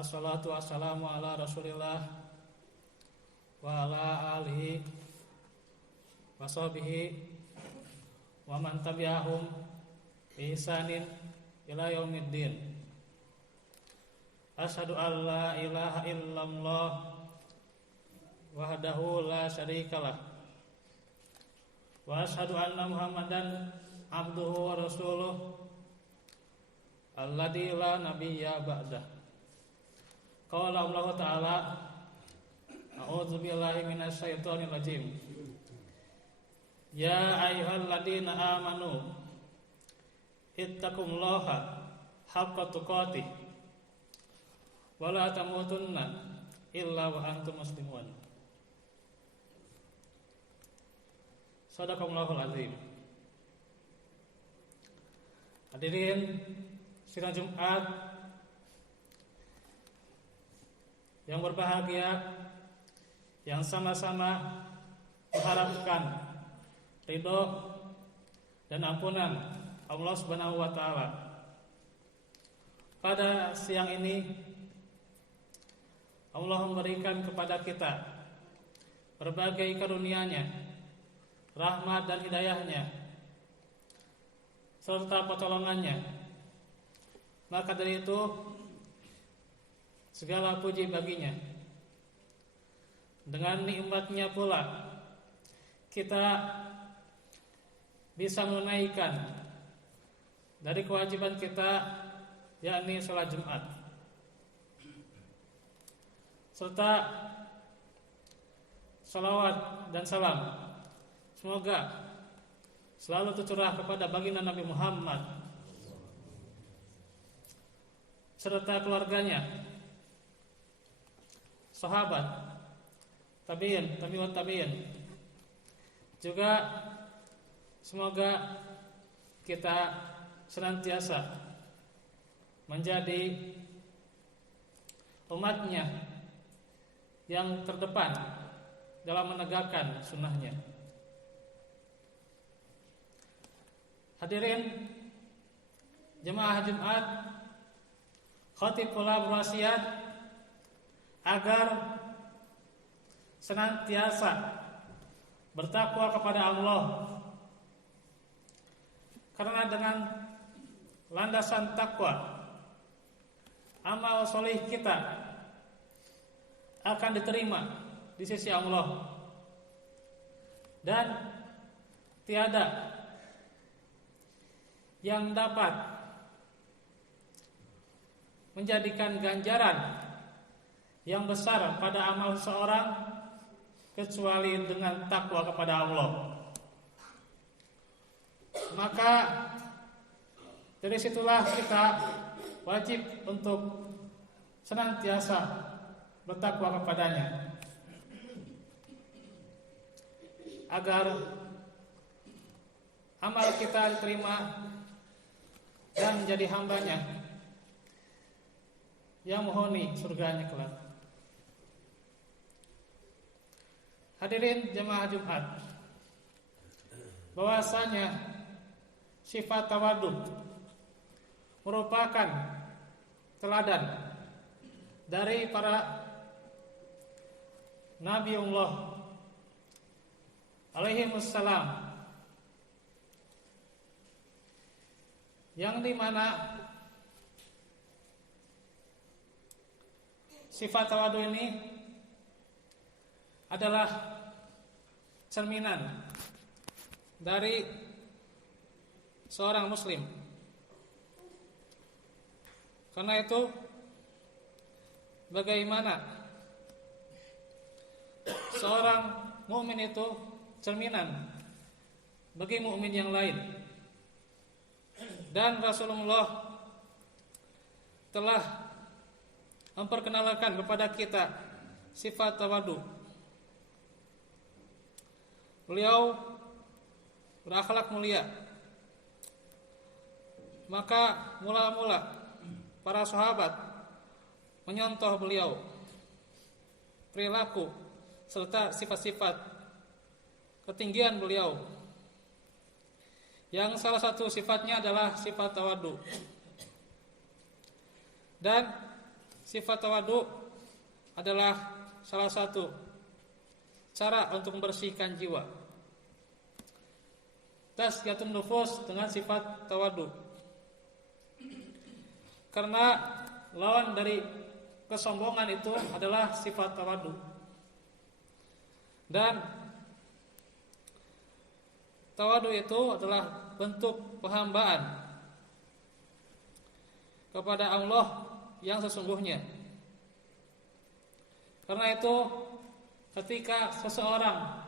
Assalatu wassalamu ala Rasulillah wa ala alihi wa sahbihi wa man tabi'ahum bi ihsanin ila yaumiddin. Asyhadu an la ilaha illallah wahdahu la syarikalah wa asyhadu anna Muhammadan abduhu wa rasuluh alladzi la nabiyya ba'dah. Qala Allah Ta'ala, a'udzu billahi minasyaitonir rajim. Ya ayyuhalladzina amanu ittaqullaha haqqa tuqatih wa la tamutunna illa wa antum muslimun. Shadaqallahul azim. Hadirin sidang Jumat yang berbahagia, yang sama-sama mengharapkan ridho dan ampunan Allah Subhanahu wa taala. Pada siang ini Allah memberikan kepada kita berbagai karunia-Nya, rahmat dan hidayah-Nya serta pertolongan-Nya. Maka dari itu segala puji baginya. Dengan nikmatnya pula kita bisa menunaikan dari kewajiban kita, yakni sholat Jumat, serta salawat dan salam semoga selalu tercurah kepada baginda Nabi Muhammad serta keluarganya, sahabat, tabi'in, tabi'ut tabi'in. Juga semoga kita senantiasa menjadi umatnya yang terdepan dalam menegakkan sunnahnya. Hadirin jemaah Jumat, khatib pula berwasiat agar senantiasa bertakwa kepada Allah, karena dengan landasan takwa amal soleh kita akan diterima di sisi Allah, dan tiada yang dapat menjadikan ganjaran yang besar pada amal seorang kecuali dengan takwa kepada Allah. Maka dari situlah kita wajib untuk senantiasa bertakwa kepadanya, agar amal kita diterima dan menjadi hambanya yang menghuni surganya kelak. Hadirin jemaah Jumat, bahwasanya sifat tawadhu merupakan teladan dari para Nabiullah alaihi wassalam, yang dimana sifat tawadhu ini adalah cerminan dari seorang muslim. Karena itu, bagaimana seorang mukmin itu cerminan bagi mukmin yang lain, dan Rasulullah telah memperkenalkan kepada kita sifat tawadhu. Beliau berakhlak mulia. Maka mula-mula para sahabat menyontoh beliau, perilaku serta sifat-sifat ketinggian beliau, yang salah satu sifatnya adalah sifat tawadhu. Dan sifat tawadu adalah salah satu cara untuk membersihkan jiwa. Tazkiyatun nufus dengan sifat tawadu. Karena lawan dari kesombongan itu adalah sifat tawadu. Dan tawadu itu adalah bentuk penghambaan kepada Allah yang sesungguhnya. Karena itu ketika seseorang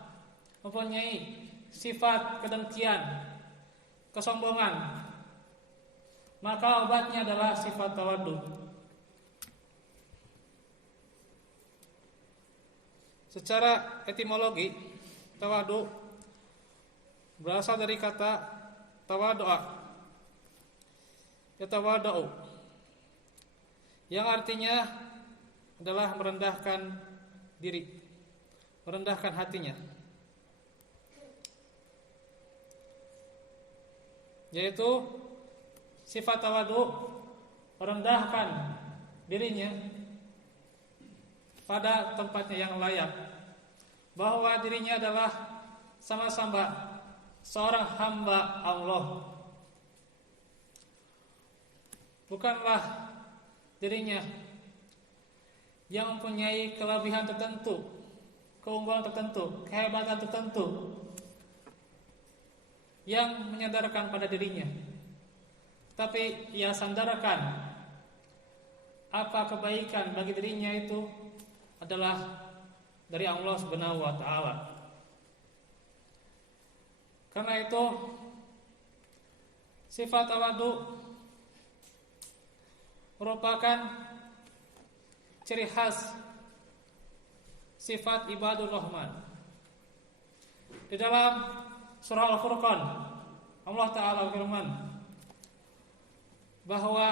mempunyai sifat kedengkian, kesombongan, maka obatnya adalah sifat tawadu. Secara etimologi, tawadu berasal dari kata tawadu'a, yatawada'u, yang artinya adalah merendahkan diri, merendahkan hatinya, yaitu sifat tawadu merendahkan dirinya pada tempatnya yang layak, bahwa dirinya adalah sama-sama seorang hamba Allah, bukanlah dirinya yang mempunyai kelebihan tertentu, keunggulan tertentu, kehebatan tertentu yang menyandarkan pada dirinya, tapi ia sandarkan apa kebaikan bagi dirinya itu adalah dari Allah Subhanahu wa taala. Karena itu sifat tawadu merupakan ciri khas sifat ibadur rahman. Di dalam surah Al-Furqan Allah taala berfirman bahwa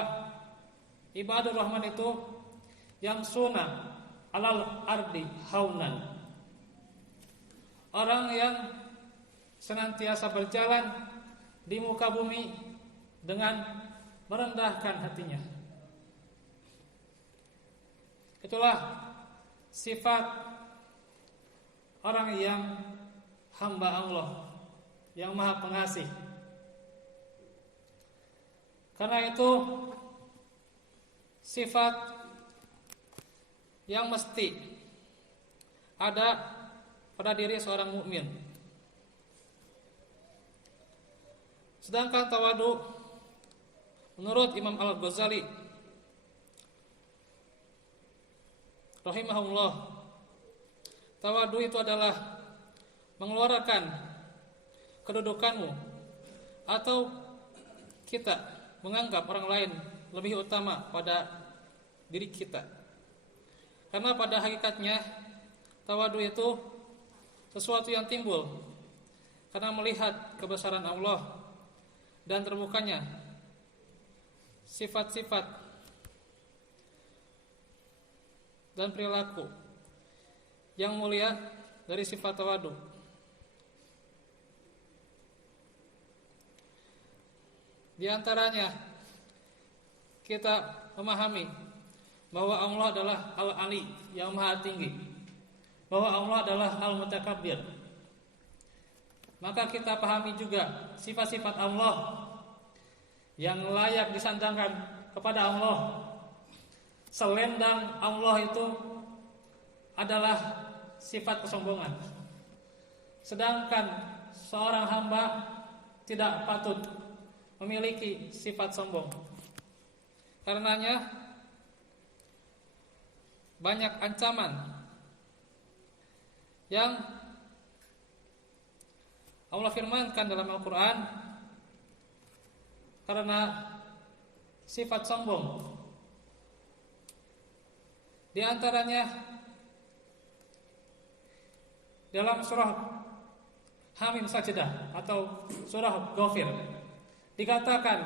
ibadur rahman itu yang sunnah alal ardi haunan, orang yang senantiasa berjalan di muka bumi dengan merendahkan hatinya. Itulah sifat orang yang hamba Allah, yang maha pengasih. Karena itu sifat yang mesti ada pada diri seorang mukmin. Sedangkan tawadu menurut Imam Al-Ghazali rahimahullah, tawadu itu adalah mengeluarkan kedudukanmu atau kita menganggap orang lain lebih utama pada diri kita. Karena pada hakikatnya tawadu itu sesuatu yang timbul karena melihat kebesaran Allah dan terbukanya sifat-sifat dan perilaku yang mulia dari sifat tawadu. Di antaranya kita memahami bahwa Allah adalah Al-Ali yang maha tinggi, bahwa Allah adalah Al-Mutakabbir. Maka kita pahami juga sifat-sifat Allah yang layak disandangkan kepada Allah. Selendang Allah itu adalah sifat kesombongan, sedangkan seorang hamba tidak patut memiliki sifat sombong. Karenanya banyak ancaman yang Allah firmankan dalam Al-Quran karena sifat sombong. Di antaranya dalam surah Hamim Sajdah atau surah Ghafir dikatakan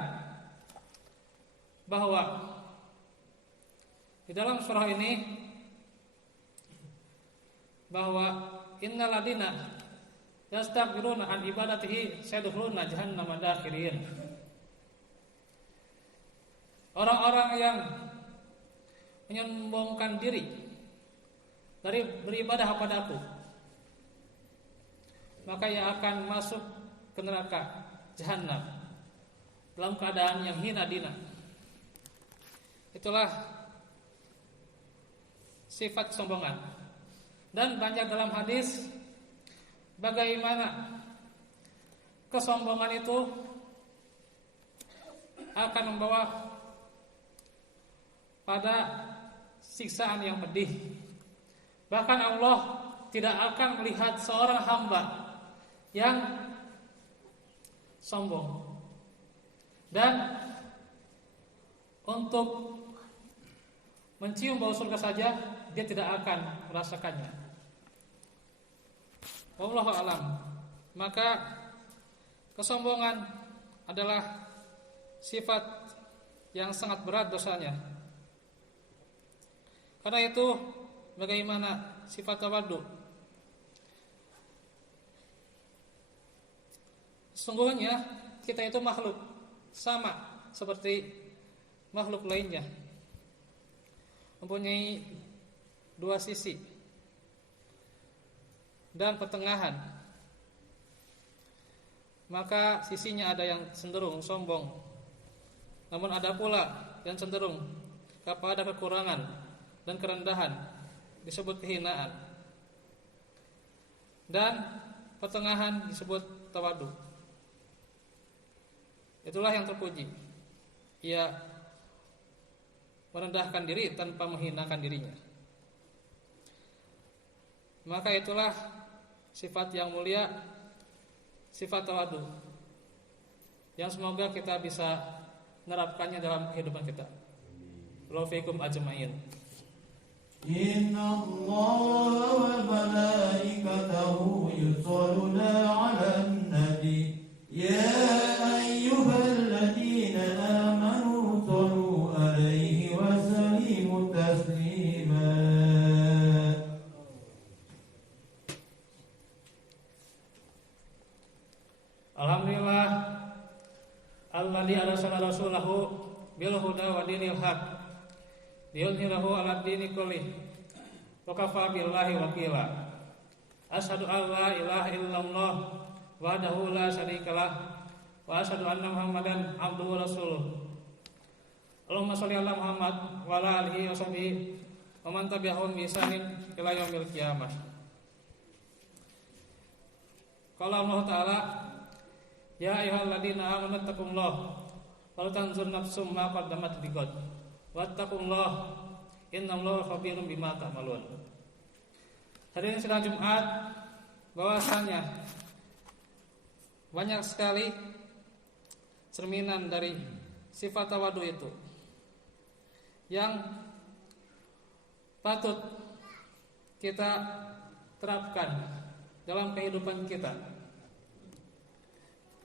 bahwa di dalam surah ini bahwa innal ladina yastakbiruna an ibadatihi sayadkhuluna jahannama dakhirin. Orang-orang yang menyombongkan diri dari beribadah kepadaku, maka ia akan masuk ke neraka jahanam dalam keadaan yang hina dina. Itulah sifat kesombongan. Dan banyak dalam hadis bagaimana kesombongan itu akan membawa pada siksaan yang pedih. Bahkan Allah tidak akan melihat seorang hamba yang sombong, dan untuk mencium bau surga saja dia tidak akan merasakannya. Wallahu a'lam. Maka kesombongan adalah sifat yang sangat berat dosanya. Karena itu bagaimana sifat tawadhu? Sesungguhnya kita itu makhluk sama seperti makhluk lainnya, mempunyai dua sisi dan pertengahan. Maka sisinya ada yang cenderung sombong, namun ada pula yang cenderung kepada kekurangan dan kerendahan, disebut kehinaan. Dan pertengahan disebut tawadhu. Itulah yang terpuji. Ia merendahkan diri tanpa menghinakan dirinya. Maka itulah sifat yang mulia, sifat tawadhu, yang semoga kita bisa menerapkannya dalam kehidupan kita. Wa fiikum ajmain. Inna Allaha wa malaikatahu yusholluna 'alan nabi ya ayyuhalladzina amanu shallu 'alaihi wa sallimu taslima. Alhamdulillah alladzi arsala rasulahu bil huda wa dinil haq liyudhhirahu 'alad dini kullih wa kafa billahi wakila. Asyhadu an la ilaha illallah wahdahu la syarikalah wa asyhadu anna Muhammadan abduhu wa rasuluh. Allahumma shalli ala Muhammad wa ala alihi wa sahbihi wa man tabi'ahum bi ihsanin ila yaumil qiyamah. Qala Allah Ta'ala, ya ayyuhalladzina amanu taqullaha wa tanzur nafsum ma qaddamat lighad wattaqullaha innallaha khabirum bima ta'malun. Hadirin sidang Jumat, bahwasanya banyak sekali cerminan dari sifat tawadhu itu yang patut kita terapkan dalam kehidupan kita.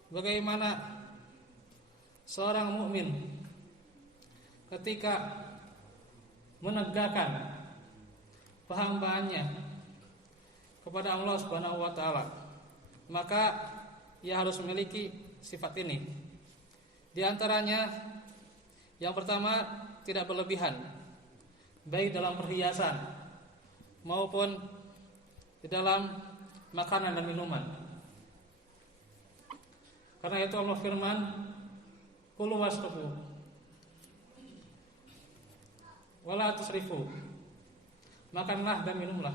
Bagaimana seorang mukmin ketika menegakkan pehambaannya kepada Allah Subhanahu wa taala, maka ia harus memiliki sifat ini. Di antaranya yang pertama, tidak berlebihan baik dalam perhiasan maupun di dalam makanan dan minuman. Karena itu Allah firman, kulu wasrabu wala tusrifu, makanlah dan minumlah,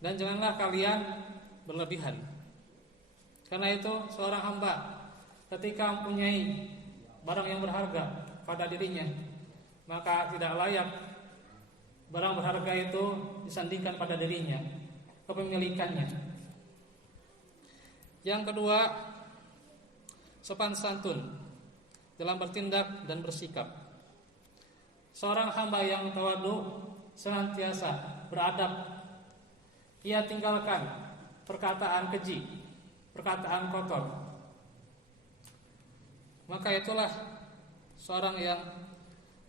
dan janganlah kalian berlebihan. Karena itu seorang hamba ketika mempunyai barang yang berharga pada dirinya, maka tidak layak barang berharga itu disandingkan pada dirinya, kepemilikannya. Yang kedua, sopan santun dalam bertindak dan bersikap. Seorang hamba yang tawadhu senantiasa beradab. Ia tinggalkan perkataan keji, perkataan kotor. Maka itulah seorang yang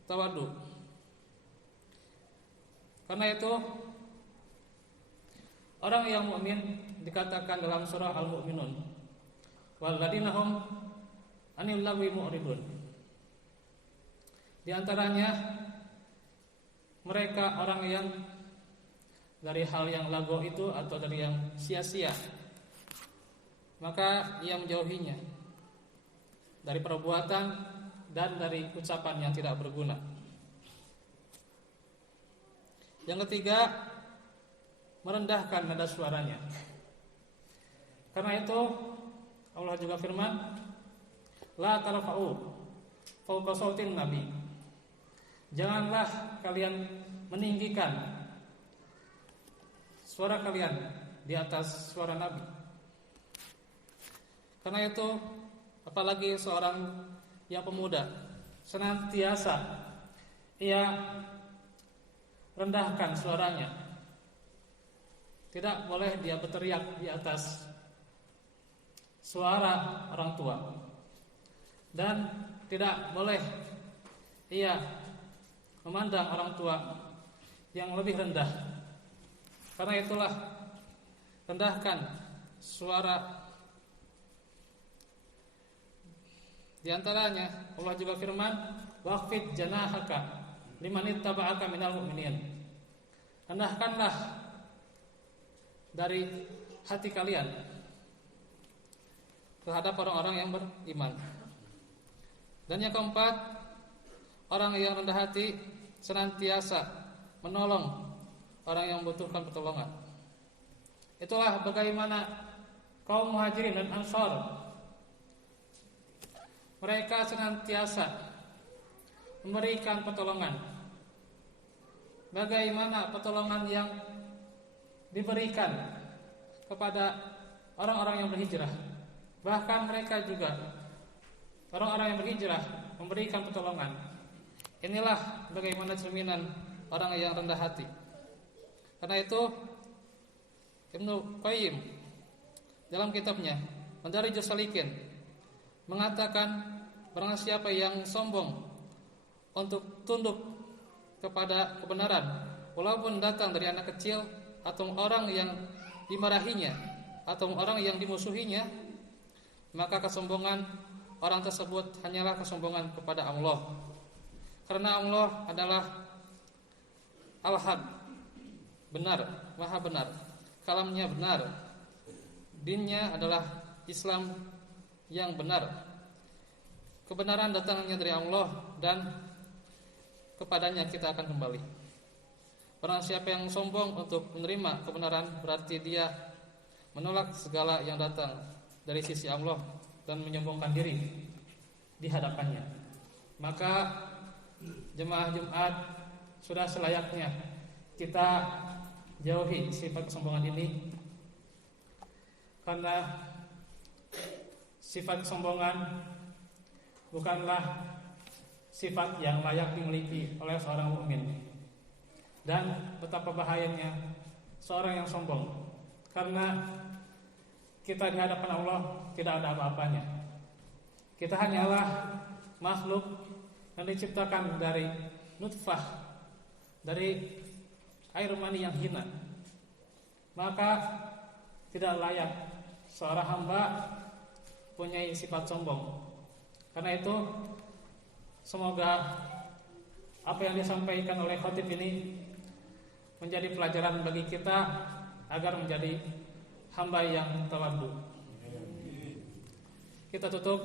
tawadhu. Karena itu orang yang mukmin dikatakan dalam surah Al-Mu'minun, walladzina hum 'anil lagwi mu'ridun. Di antaranya mereka orang yang dari hal yang lago itu atau dari yang sia-sia, maka ia menjauhinya dari perbuatan dan dari ucapan yang tidak berguna. Yang ketiga, merendahkan nada suaranya. Karena itu Allah juga firman, la tarfa'u fawqa sautin nabi. Janganlah kalian meninggikan suara kalian di atas suara Nabi. Karena itu apalagi seorang yang pemuda senantiasa ia rendahkan suaranya. Tidak boleh dia berteriak di atas suara orang tua, dan tidak boleh ia memandang orang tua yang lebih rendah. Karena itulah, rendahkan suara. Di antaranya Allah juga firman, waqfid janahaka liman ittaba'aka minal mu'minin. Rendahkanlah dari hati kalian terhadap orang-orang yang beriman. Dan yang keempat, orang yang rendah hati senantiasa menolong orang yang membutuhkan pertolongan. Itulah bagaimana kaum Muhajirin dan Ansar, mereka senantiasa memberikan pertolongan. Bagaimana pertolongan yang diberikan kepada orang-orang yang berhijrah. Bahkan mereka juga, orang-orang yang berhijrah, memberikan pertolongan. Inilah bagaimana cerminan orang yang rendah hati. Karena itu Ibnu Qayyim dalam kitabnya Madarijus Salikin mengatakan, barang siapa yang sombong untuk tunduk kepada kebenaran, walaupun datang dari anak kecil atau orang yang dimarahinya atau orang yang dimusuhinya, maka kesombongan orang tersebut hanyalah kesombongan kepada Allah. Karena Allah adalah Al-Haq, benar, maha benar, kalamnya benar, dinnya adalah Islam yang benar. Kebenaran datangnya dari Allah dan kepadanya kita akan kembali. Barang siapa yang sombong untuk menerima kebenaran, berarti dia menolak segala yang datang dari sisi Allah dan menyombongkan diri di hadapannya. Maka jemaah Jumat sudah selayaknya kita jauhi sifat kesombongan ini, karena sifat kesombongan bukanlah sifat yang layak dimiliki oleh seorang mukmin. Dan betapa bahayanya seorang yang sombong, karena kita di hadapan Allah tidak ada apa-apanya. Kita hanyalah makhluk yang diciptakan dari nutfah, dari air mani yang hina. Maka tidak layak seorang hamba punya sifat sombong. Karena itu semoga apa yang disampaikan oleh khatib ini menjadi pelajaran bagi kita agar menjadi hamba yang tawadhu. Kita tutup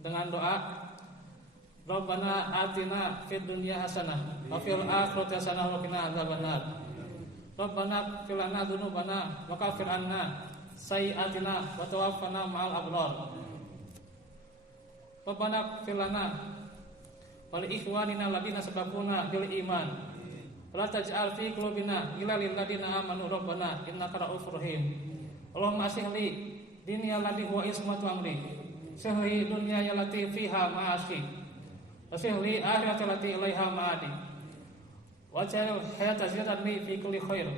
dengan doa, Rabbana atina fid dunya hasanah wa fil akhirati hasanah wa qina adzabannar. Rabbana ighfir lana dzunubana wa kaffir 'anna sayyi'atina wa tawaffana ma'al abrar. Rabbana ighfir lana wa li ikhwanina alladziina sabaquna bil iman. Wa la taj'al fi qulubina ghillan lil ladziina amanu rabbana innaka ra'ufur rahim. Allahumma aslih li dunya allati huwa ismatu amri. Sahli dunya allati fiha ma'ashi. Wasihli akhirati allati ilaiha ma'adi. Waj'al hayata ziyadatan li fi kulli khair.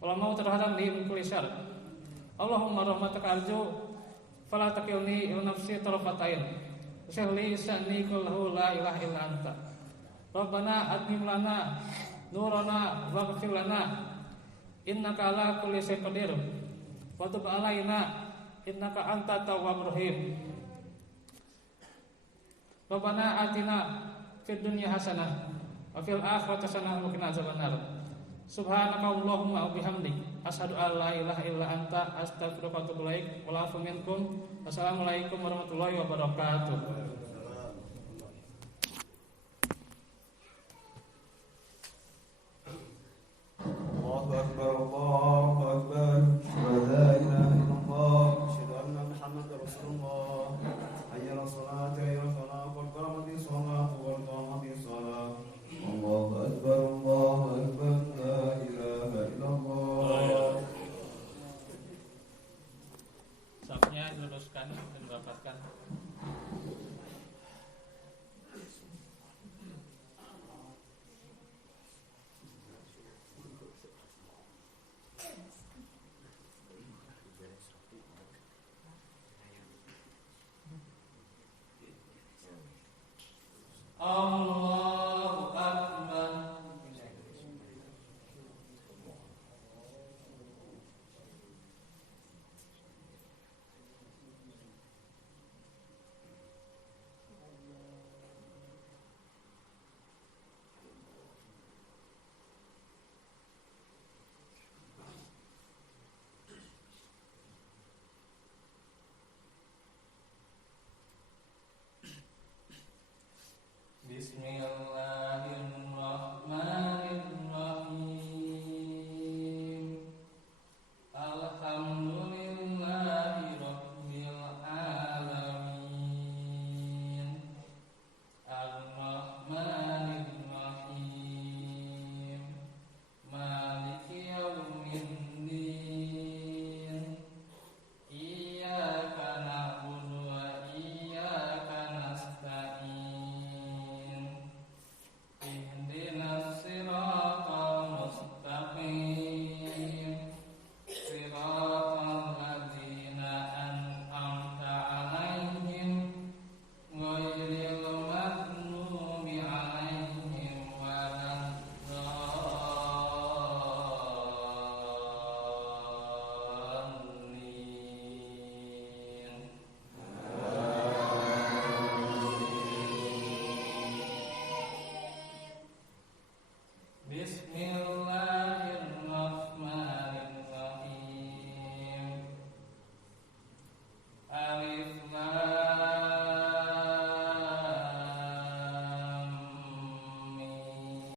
Wal mauta rahatan li min kulli syarr. Allahumma rahmataka arju fala takilni ila nafsi tarfata ain. Wasihli sa'ni kullahu la ilaha illa anta. Rabbana atmim lana nurana waghfir lana innaka ala kulli syai'in qadir. Wa tub alaina innaka antat tawwabur rahim. Rabbana atina fid dunya hasanah wa fil akhirati hasanah wa qina adzabannar. Subhanaka Allahumma wa bihamdik asyhadu an la ilaha illa anta astaghfiruka wa atubu ilaik. Wa la'afu minkum. Wassalamualaikum warahmatullahi wabarakatuh. Allahu akbar, Allahu akbar. La ilaha illallah, asyhadu anna Muhammadar Rasulullah. Hayya 'alas salati, hayya 'alas falah, qad qamatis shalah, qad qamatis shalah. Allahu akbar, Allahu akbar. La ilaha illallah. Safnya diluruskan dan dirapatkan. Allahu Akbar. Bismillah.